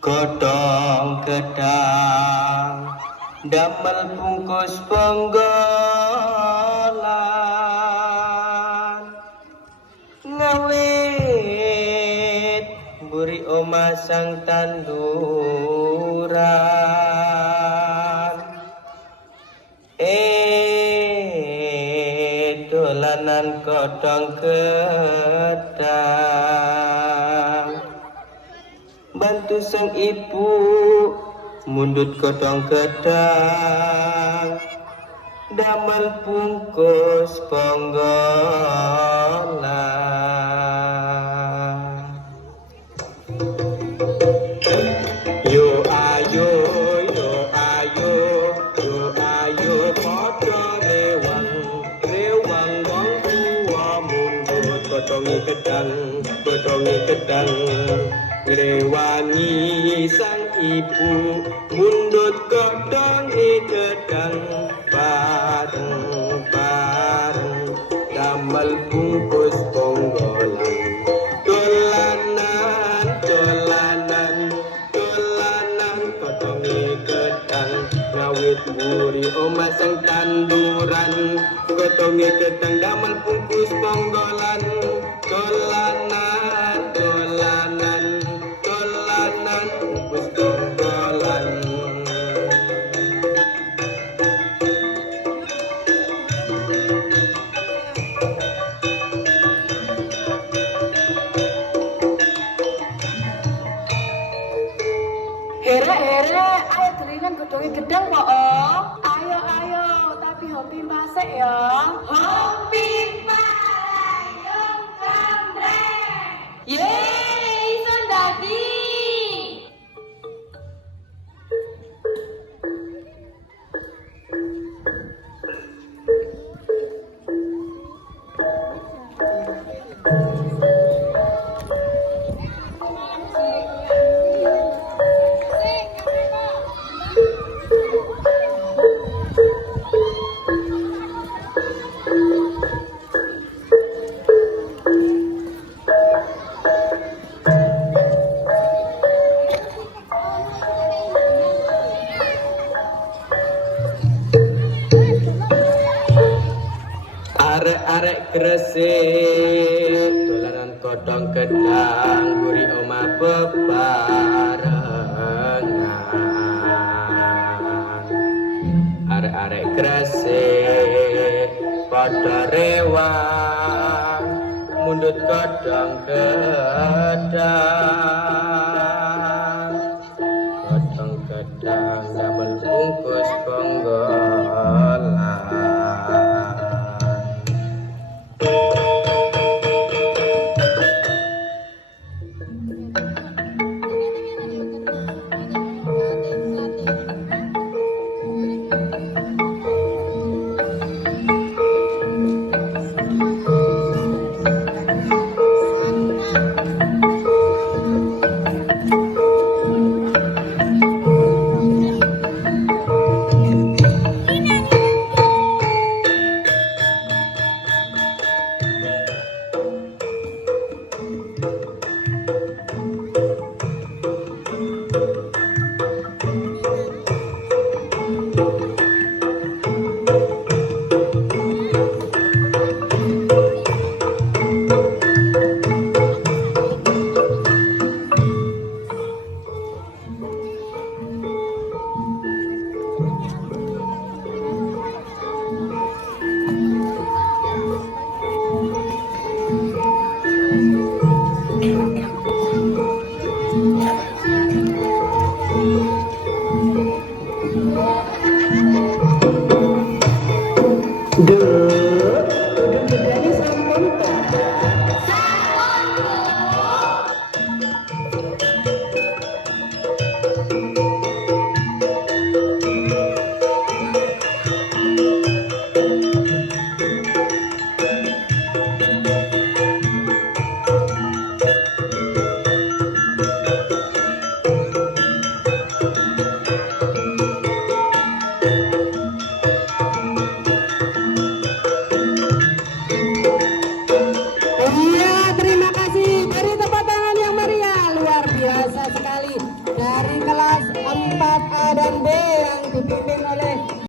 Godong gedang damel bungkus penggolan. Ngawit buri oma sang tanduran dolanan godong gedang bantu sang ibu mundut godong gedang damel bungkus penggolan yo ayo yo ayo yo ayo padha gedang godhonge gedang Rewangi sang ibu mundut godhonge gedang bareng bareng damel bungkus ponggolan Duri omah sang tanduran Kutongi ketangga menpungkus ponggolan Kolanan 아요 아요 따비 허빈 마세요 허빈 마 Arek-arek gresik. Dolanan godhong gedang guri oma bebarengan. Arek-arek gresik padha rewang. Mundut godhong gedang